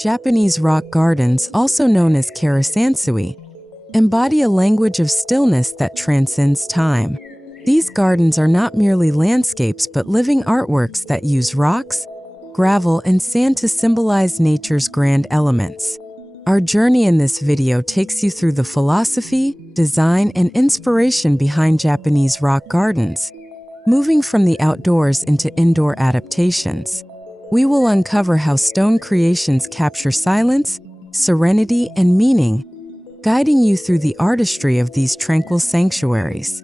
Japanese rock gardens, also known as karesansui, embody a language of stillness that transcends time. These gardens are not merely landscapes but living artworks that use rocks, gravel, and sand to symbolize nature's grand elements. Our journey in this video takes you through the philosophy, design, and inspiration behind Japanese rock gardens, moving from the outdoors into indoor adaptations. We will uncover how stone creations capture silence, serenity, and meaning, guiding you through the artistry of these tranquil sanctuaries.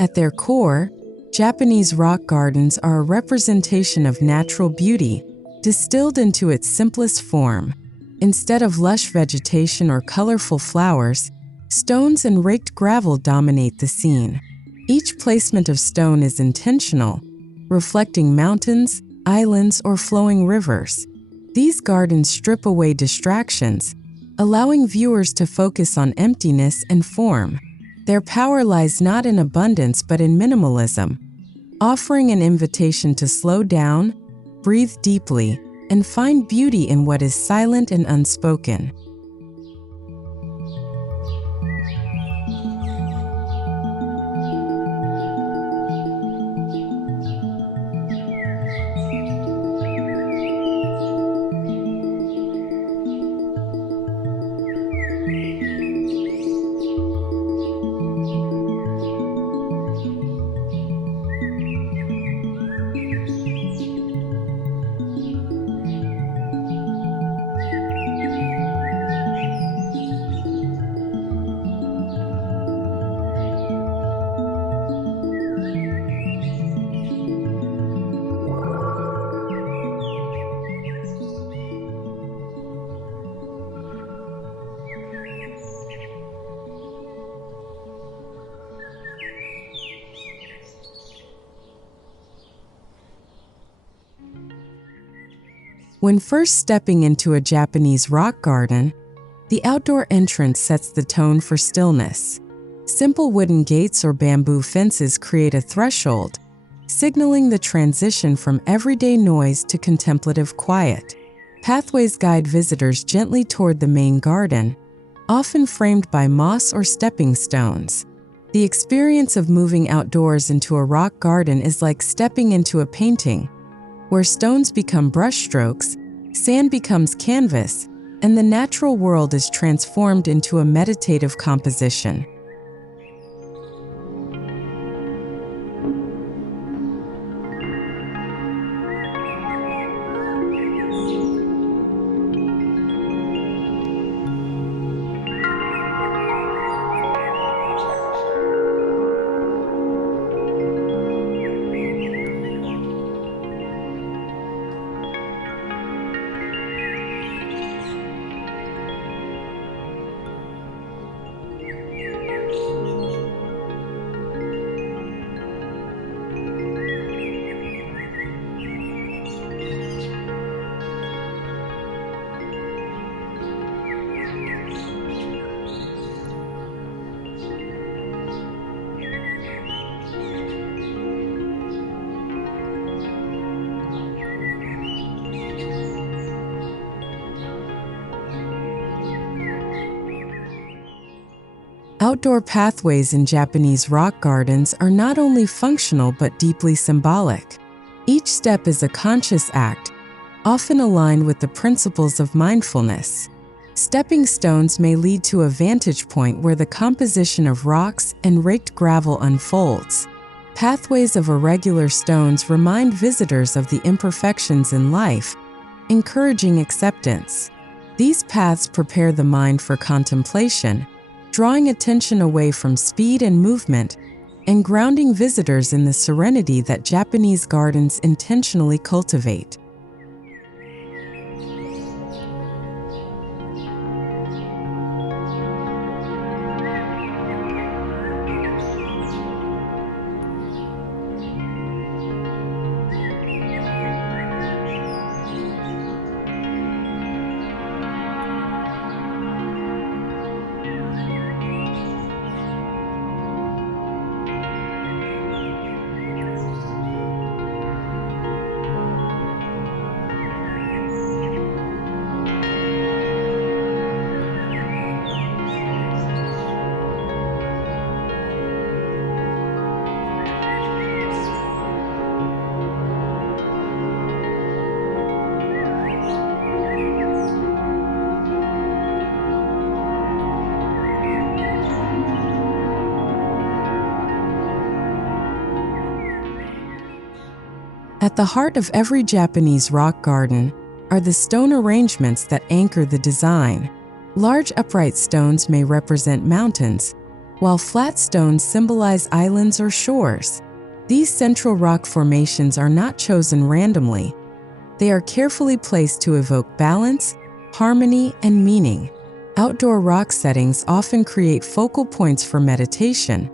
At their core, Japanese rock gardens are a representation of natural beauty, distilled into its simplest form. Instead of lush vegetation or colorful flowers, stones and raked gravel dominate the scene. Each placement of stone is intentional, reflecting mountains, islands, or flowing rivers. These gardens strip away distractions, allowing viewers to focus on emptiness and form. Their power lies not in abundance but in minimalism, offering an invitation to slow down, breathe deeply, and find beauty in what is silent and unspoken. When first stepping into a Japanese rock garden, the outdoor entrance sets the tone for stillness. Simple wooden gates or bamboo fences create a threshold, signaling the transition from everyday noise to contemplative quiet. Pathways guide visitors gently toward the main garden, often framed by moss or stepping stones. The experience of moving outdoors into a rock garden is like stepping into a painting, where stones become brushstrokes, sand becomes canvas, and the natural world is transformed into a meditative composition. Outdoor pathways in Japanese rock gardens are not only functional but deeply symbolic. Each step is a conscious act, often aligned with the principles of mindfulness. Stepping stones may lead to a vantage point where the composition of rocks and raked gravel unfolds. Pathways of irregular stones remind visitors of the imperfections in life, encouraging acceptance. These paths prepare the mind for contemplation, drawing attention away from speed and movement, and grounding visitors in the serenity that Japanese gardens intentionally cultivate. At the heart of every Japanese rock garden are the stone arrangements that anchor the design. Large upright stones may represent mountains, while flat stones symbolize islands or shores. These central rock formations are not chosen randomly. They are carefully placed to evoke balance, harmony, and meaning. Outdoor rock settings often create focal points for meditation,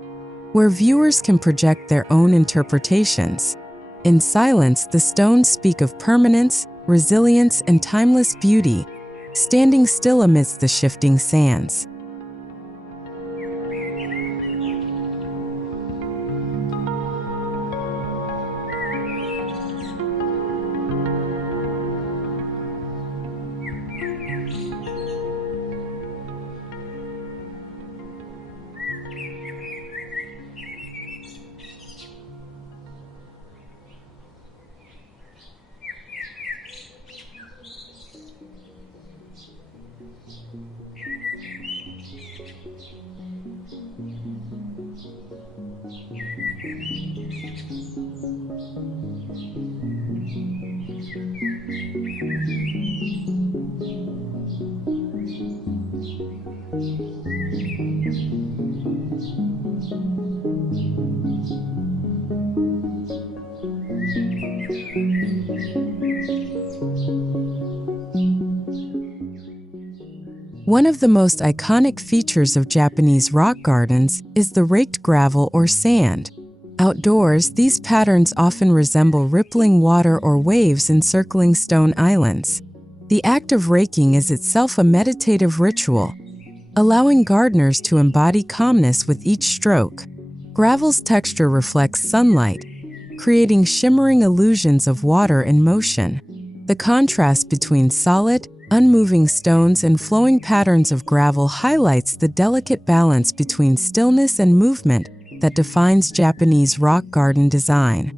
where viewers can project their own interpretations. In silence, the stones speak of permanence, resilience, and timeless beauty, standing still amidst the shifting sands. One of the most iconic features of Japanese rock gardens is the raked gravel or sand. Outdoors, these patterns often resemble rippling water or waves encircling stone islands. The act of raking is itself a meditative ritual, allowing gardeners to embody calmness with each stroke. Gravel's texture reflects sunlight, creating shimmering illusions of water in motion. The contrast between solid, unmoving stones and flowing patterns of gravel highlights the delicate balance between stillness and movement that defines Japanese rock garden design.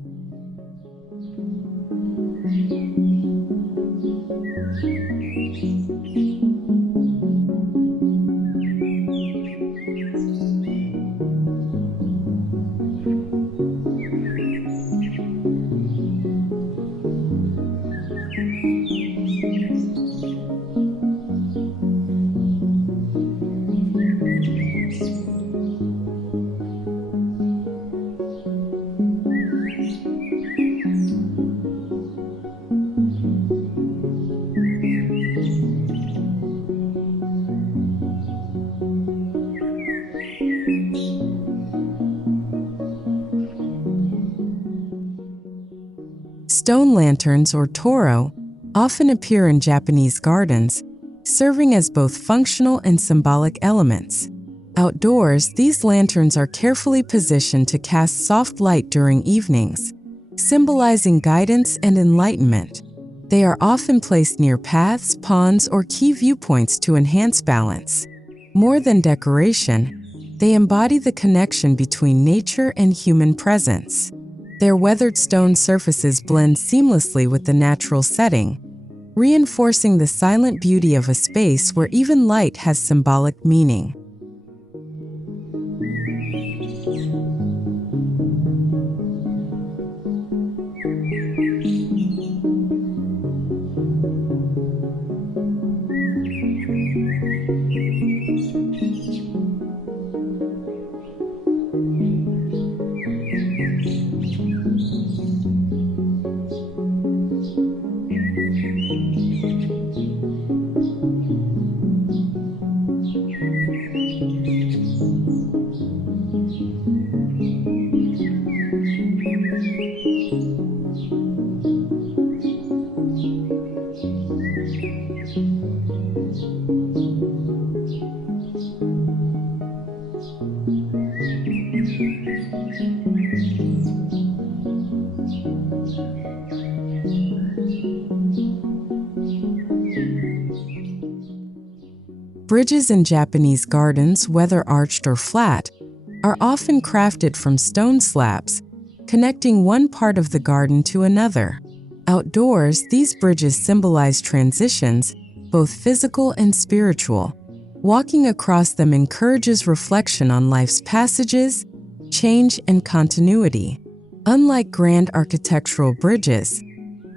Stone lanterns, or toro, often appear in Japanese gardens, serving as both functional and symbolic elements. Outdoors, these lanterns are carefully positioned to cast soft light during evenings, symbolizing guidance and enlightenment. They are often placed near paths, ponds, or key viewpoints to enhance balance. More than decoration, they embody the connection between nature and human presence. Their weathered stone surfaces blend seamlessly with the natural setting, reinforcing the silent beauty of a space where even light has symbolic meaning. Bridges in Japanese gardens, whether arched or flat, are often crafted from stone slabs, connecting one part of the garden to another. Outdoors, these bridges symbolize transitions, both physical and spiritual. Walking across them encourages reflection on life's passages, change, and continuity. Unlike grand architectural bridges,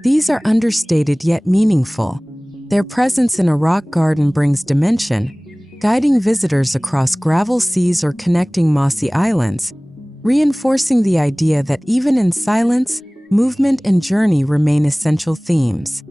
these are understated yet meaningful. Their presence in a rock garden brings dimension, guiding visitors across gravel seas or connecting mossy islands, reinforcing the idea that even in silence, movement and journey remain essential themes.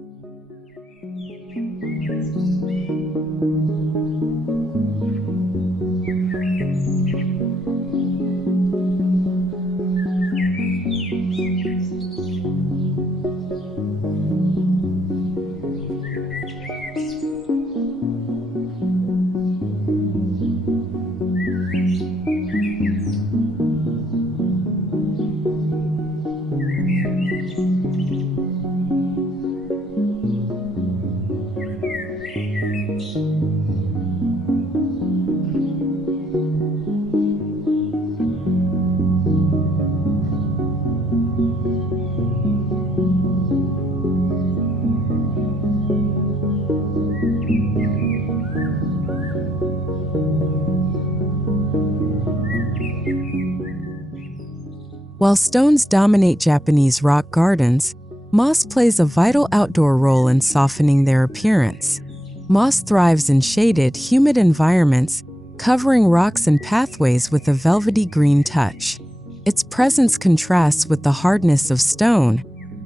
While stones dominate Japanese rock gardens, moss plays a vital outdoor role in softening their appearance. Moss thrives in shaded, humid environments, covering rocks and pathways with a velvety green touch. Its presence contrasts with the hardness of stone,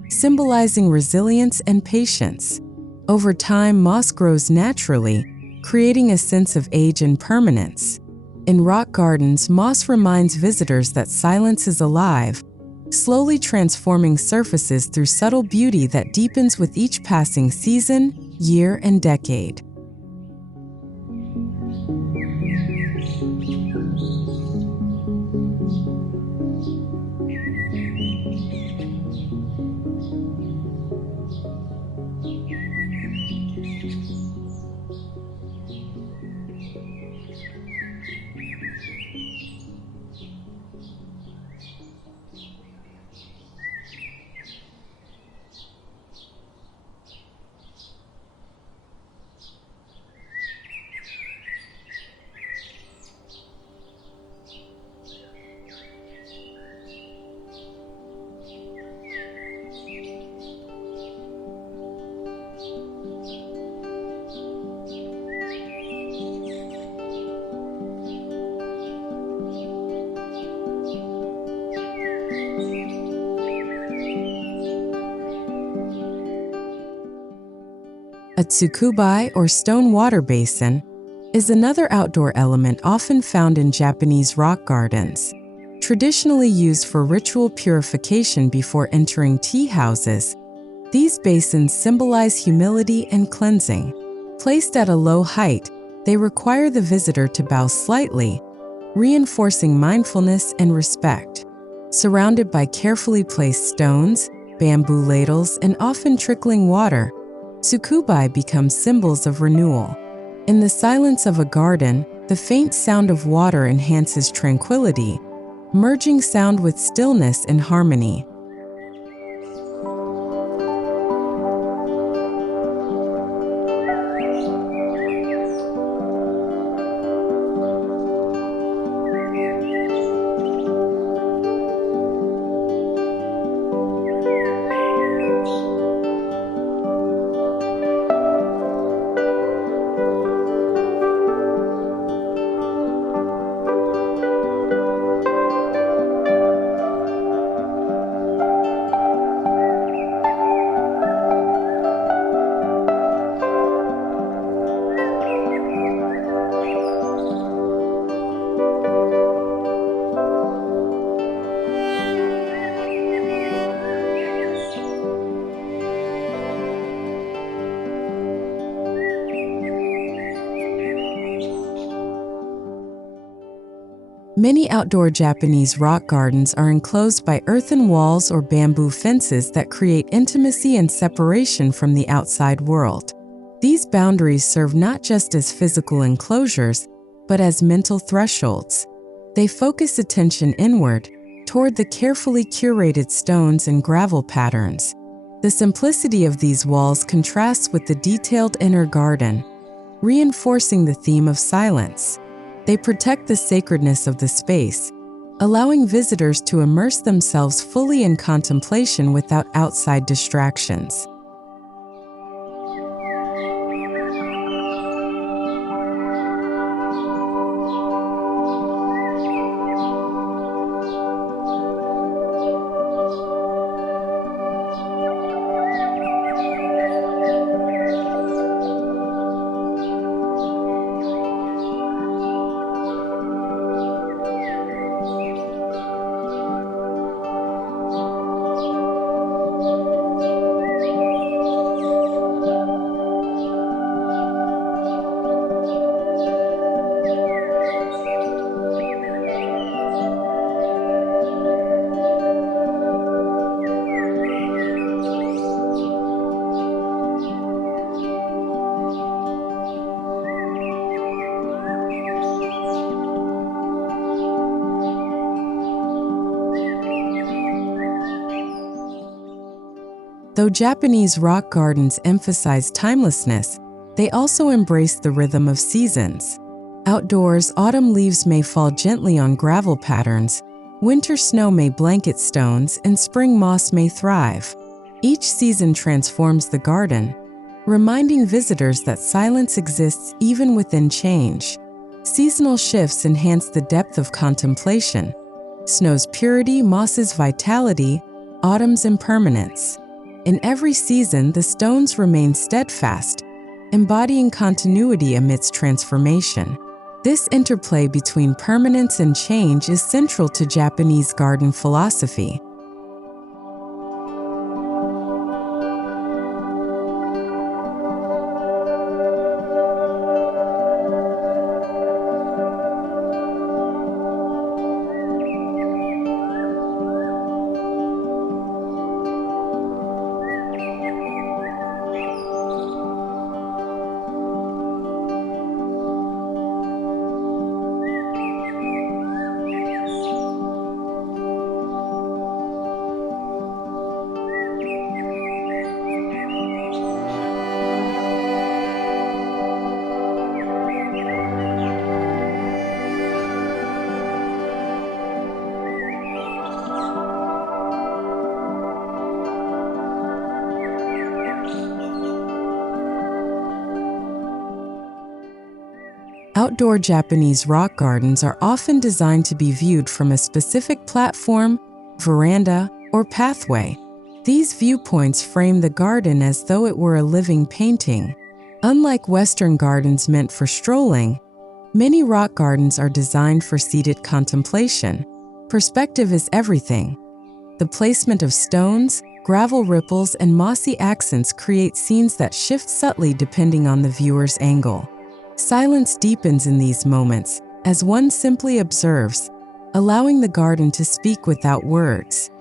symbolizing resilience and patience. Over time, moss grows naturally, creating a sense of age and permanence. In rock gardens, moss reminds visitors that silence is alive, slowly transforming surfaces through subtle beauty that deepens with each passing season, year, and decade. A tsukubai, or stone water basin, is another outdoor element often found in Japanese rock gardens. Traditionally used for ritual purification before entering tea houses, these basins symbolize humility and cleansing. Placed at a low height, they require the visitor to bow slightly, reinforcing mindfulness and respect. Surrounded by carefully placed stones, bamboo ladles, and often trickling water, tsukubai become symbols of renewal. In the silence of a garden, the faint sound of water enhances tranquility, merging sound with stillness and harmony. Many outdoor Japanese rock gardens are enclosed by earthen walls or bamboo fences that create intimacy and separation from the outside world. These boundaries serve not just as physical enclosures, but as mental thresholds. They focus attention inward, toward the carefully curated stones and gravel patterns. The simplicity of these walls contrasts with the detailed inner garden, reinforcing the theme of silence. They protect the sacredness of the space, allowing visitors to immerse themselves fully in contemplation without outside distractions. Though Japanese rock gardens emphasize timelessness, they also embrace the rhythm of seasons. Outdoors, autumn leaves may fall gently on gravel patterns, winter snow may blanket stones, and spring moss may thrive. Each season transforms the garden, reminding visitors that silence exists even within change. Seasonal shifts enhance the depth of contemplation. Snow's purity, moss's vitality, autumn's impermanence. In every season, the stones remain steadfast, embodying continuity amidst transformation. This interplay between permanence and change is central to Japanese garden philosophy. Outdoor Japanese rock gardens are often designed to be viewed from a specific platform, veranda, or pathway. These viewpoints frame the garden as though it were a living painting. Unlike Western gardens meant for strolling, many rock gardens are designed for seated contemplation. Perspective is everything. The placement of stones, gravel ripples, and mossy accents create scenes that shift subtly depending on the viewer's angle. Silence deepens in these moments, as one simply observes, allowing the garden to speak without words.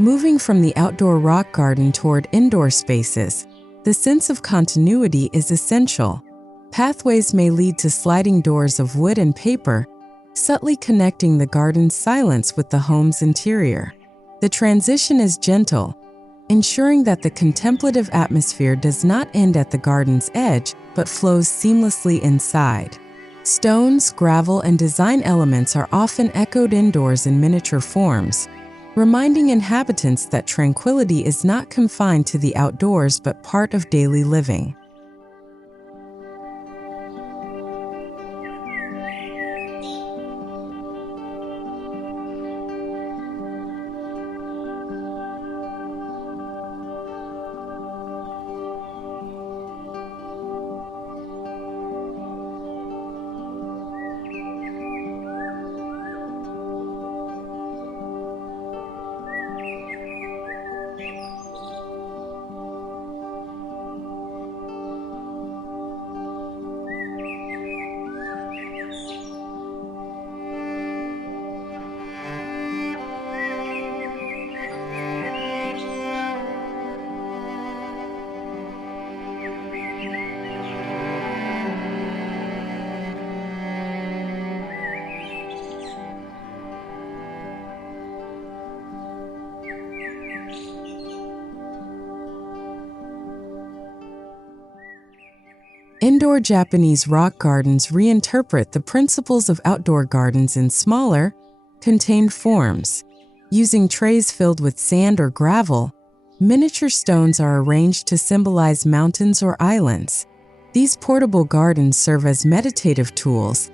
Moving from the outdoor rock garden toward indoor spaces, the sense of continuity is essential. Pathways may lead to sliding doors of wood and paper, subtly connecting the garden's silence with the home's interior. The transition is gentle, ensuring that the contemplative atmosphere does not end at the garden's edge but flows seamlessly inside. Stones, gravel, and design elements are often echoed indoors in miniature forms, reminding inhabitants that tranquility is not confined to the outdoors but part of daily living. Indoor Japanese rock gardens reinterpret the principles of outdoor gardens in smaller, contained forms. Using trays filled with sand or gravel, miniature stones are arranged to symbolize mountains or islands. These portable gardens serve as meditative tools,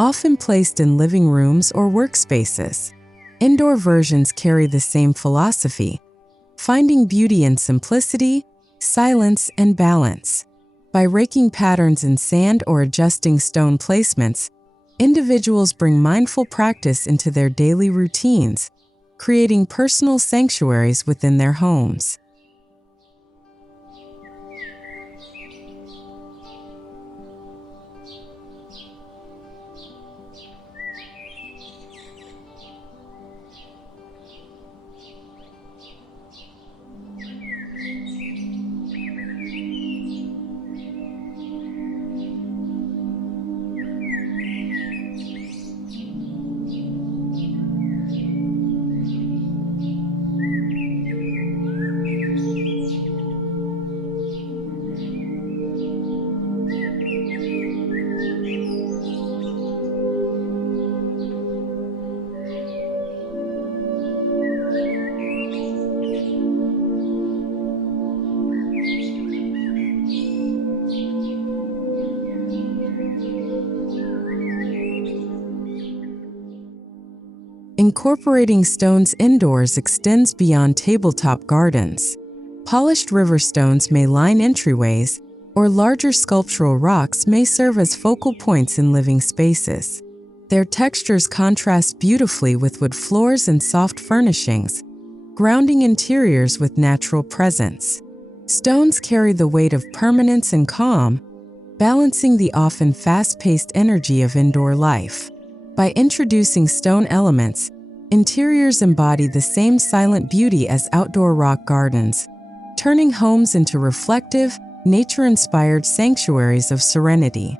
often placed in living rooms or workspaces. Indoor versions carry the same philosophy, finding beauty in simplicity, silence, and balance. By raking patterns in sand or adjusting stone placements, individuals bring mindful practice into their daily routines, creating personal sanctuaries within their homes. Incorporating stones indoors extends beyond tabletop gardens. Polished river stones may line entryways, or larger sculptural rocks may serve as focal points in living spaces. Their textures contrast beautifully with wood floors and soft furnishings, grounding interiors with natural presence. Stones carry the weight of permanence and calm, balancing the often fast-paced energy of indoor life. By introducing stone elements, interiors embody the same silent beauty as outdoor rock gardens, turning homes into reflective, nature-inspired sanctuaries of serenity.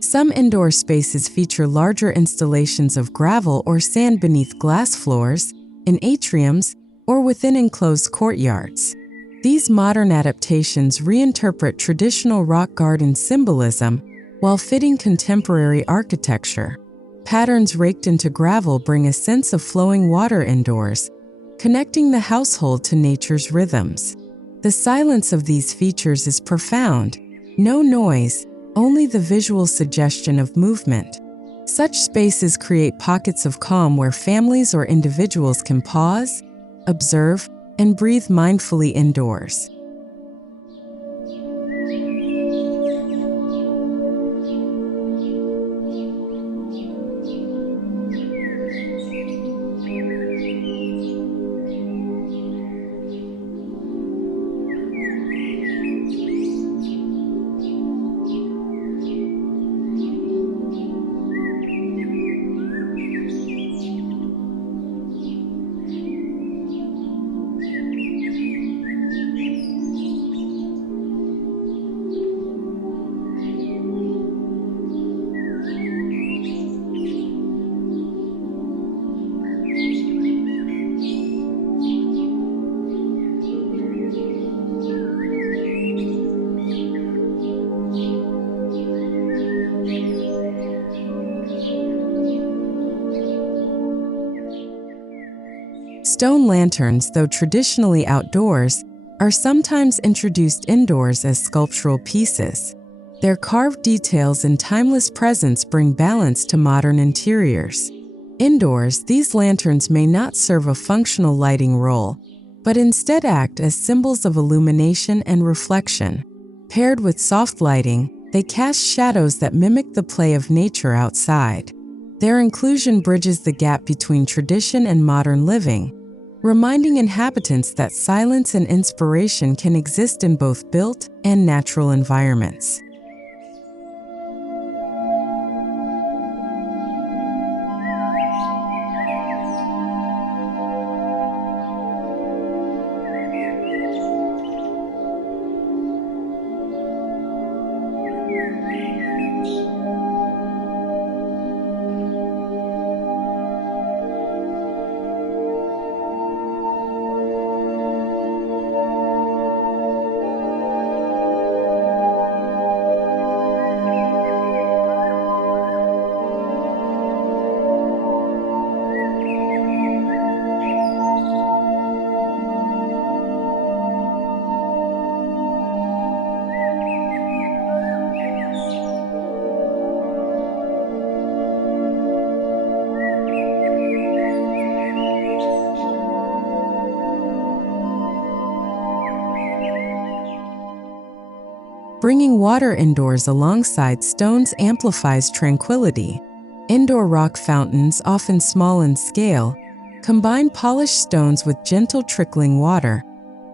Some indoor spaces feature larger installations of gravel or sand beneath glass floors, in atriums, or within enclosed courtyards. These modern adaptations reinterpret traditional rock garden symbolism while fitting contemporary architecture. Patterns raked into gravel bring a sense of flowing water indoors, connecting the household to nature's rhythms. The silence of these features is profound. No noise, only the visual suggestion of movement. Such spaces create pockets of calm where families or individuals can pause, observe, and breathe mindfully indoors. Stone lanterns, though traditionally outdoors, are sometimes introduced indoors as sculptural pieces. Their carved details and timeless presence bring balance to modern interiors. Indoors, these lanterns may not serve a functional lighting role, but instead act as symbols of illumination and reflection. Paired with soft lighting, they cast shadows that mimic the play of nature outside. Their inclusion bridges the gap between tradition and modern living, reminding inhabitants that silence and inspiration can exist in both built and natural environments. Bringing water indoors alongside stones amplifies tranquility. Indoor rock fountains, often small in scale, combine polished stones with gentle trickling water,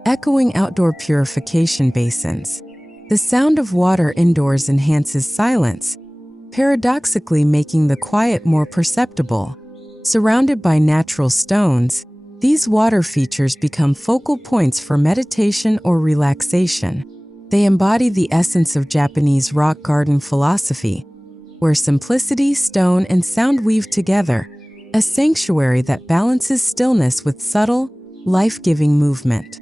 echoing outdoor purification basins. The sound of water indoors enhances silence, paradoxically making the quiet more perceptible. Surrounded by natural stones, these water features become focal points for meditation or relaxation. They embody the essence of Japanese rock garden philosophy, where simplicity, stone, and sound weave together, a sanctuary that balances stillness with subtle, life-giving movement.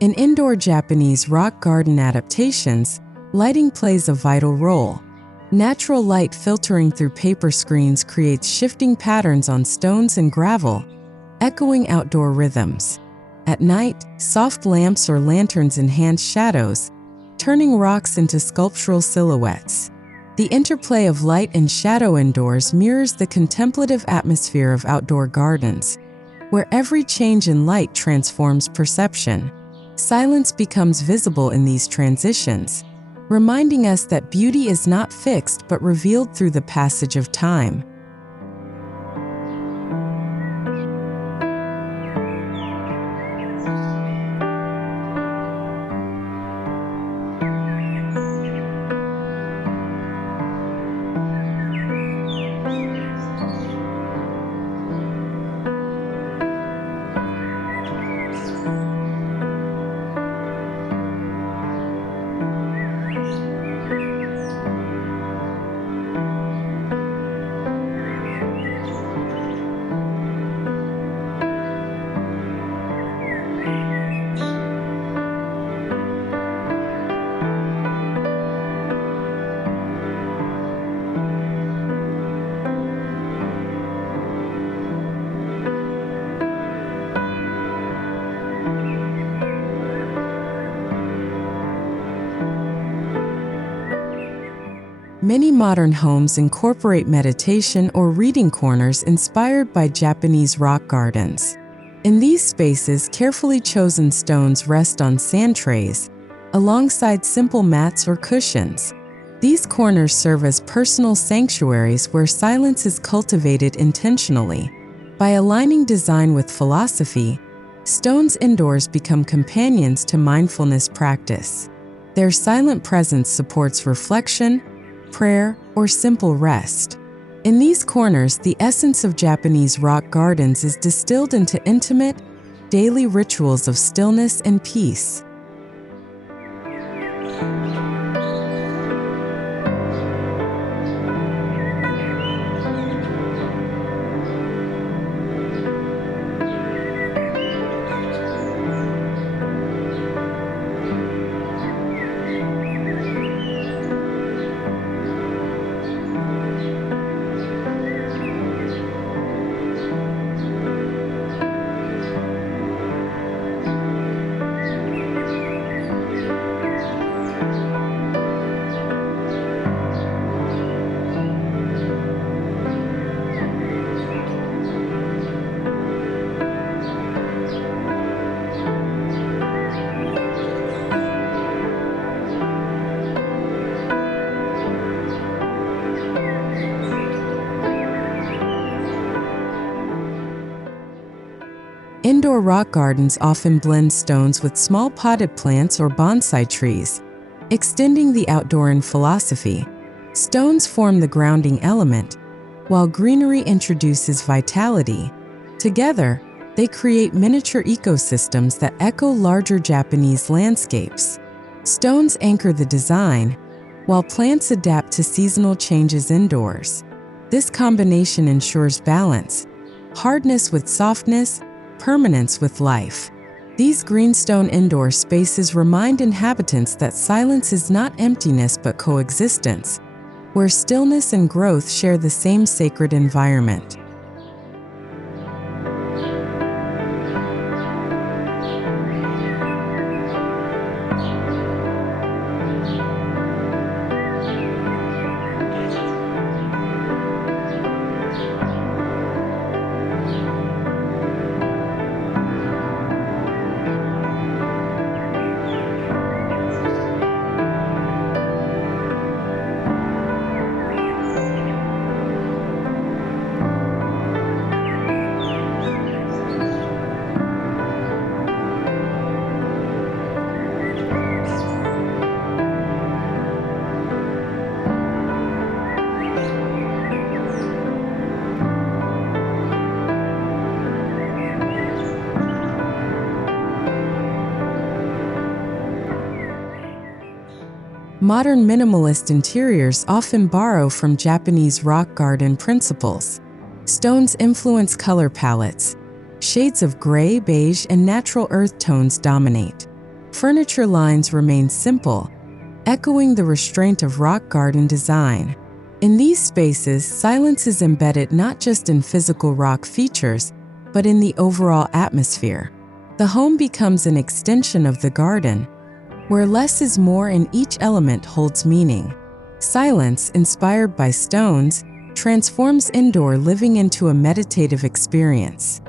In indoor Japanese rock garden adaptations, lighting plays a vital role. Natural light filtering through paper screens creates shifting patterns on stones and gravel, echoing outdoor rhythms. At night, soft lamps or lanterns enhance shadows, turning rocks into sculptural silhouettes. The interplay of light and shadow indoors mirrors the contemplative atmosphere of outdoor gardens, where every change in light transforms perception. Silence becomes visible in these transitions, reminding us that beauty is not fixed but revealed through the passage of time. Many modern homes incorporate meditation or reading corners inspired by Japanese rock gardens. In these spaces, carefully chosen stones rest on sand trays, alongside simple mats or cushions. These corners serve as personal sanctuaries where silence is cultivated intentionally. By aligning design with philosophy, stones indoors become companions to mindfulness practice. Their silent presence supports reflection, prayer, or simple rest. In these corners, the essence of Japanese rock gardens is distilled into intimate, daily rituals of stillness and peace. Indoor rock gardens often blend stones with small potted plants or bonsai trees, extending the outdoor in philosophy. Stones form the grounding element, while greenery introduces vitality. Together, they create miniature ecosystems that echo larger Japanese landscapes. Stones anchor the design, while plants adapt to seasonal changes indoors. This combination ensures balance, hardness with softness, permanence with life. These greenstone indoor spaces remind inhabitants that silence is not emptiness but coexistence, where stillness and growth share the same sacred environment. Modern minimalist interiors often borrow from Japanese rock garden principles. Stones influence color palettes. Shades of gray, beige, and natural earth tones dominate. Furniture lines remain simple, echoing the restraint of rock garden design. In these spaces, silence is embedded not just in physical rock features, but in the overall atmosphere. The home becomes an extension of the garden, where less is more and each element holds meaning. Silence, inspired by stones, transforms indoor living into a meditative experience.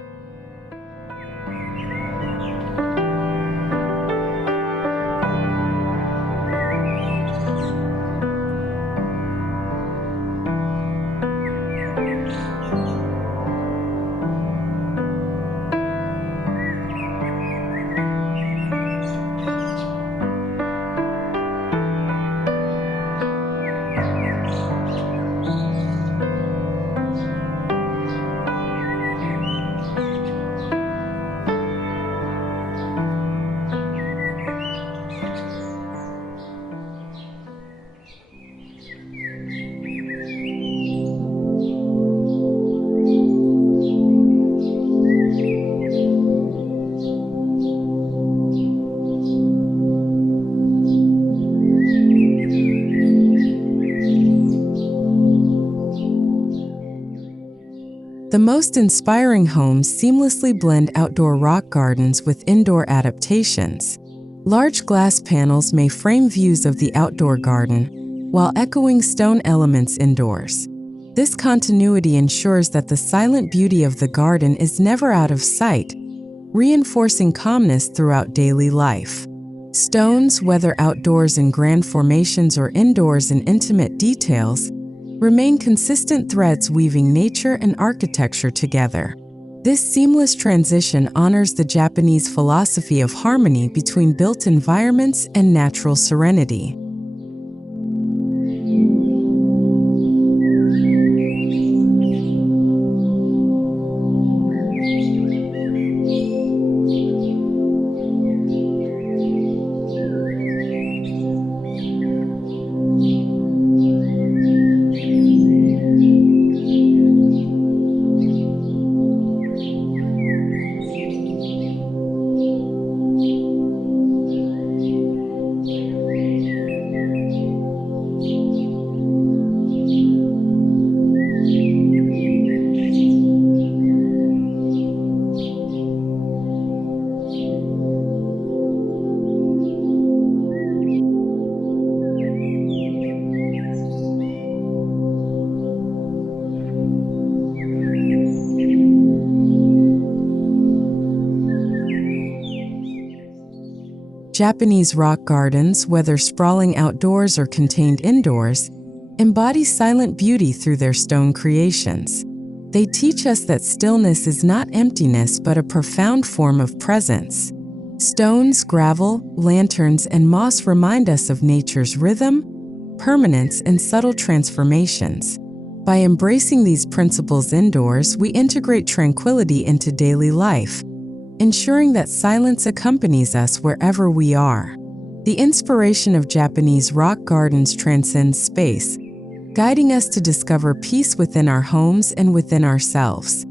The most inspiring homes seamlessly blend outdoor rock gardens with indoor adaptations. Large glass panels may frame views of the outdoor garden, while echoing stone elements indoors. This continuity ensures that the silent beauty of the garden is never out of sight, reinforcing calmness throughout daily life. Stones, whether outdoors in grand formations or indoors in intimate details, remain consistent threads weaving nature and architecture together. This seamless transition honors the Japanese philosophy of harmony between built environments and natural serenity. Japanese rock gardens, whether sprawling outdoors or contained indoors, embody silent beauty through their stone creations. They teach us that stillness is not emptiness but a profound form of presence. Stones, gravel, lanterns, and moss remind us of nature's rhythm, permanence, and subtle transformations. By embracing these principles indoors, we integrate tranquility into daily life, ensuring that silence accompanies us wherever we are. The inspiration of Japanese rock gardens transcends space, guiding us to discover peace within our homes and within ourselves.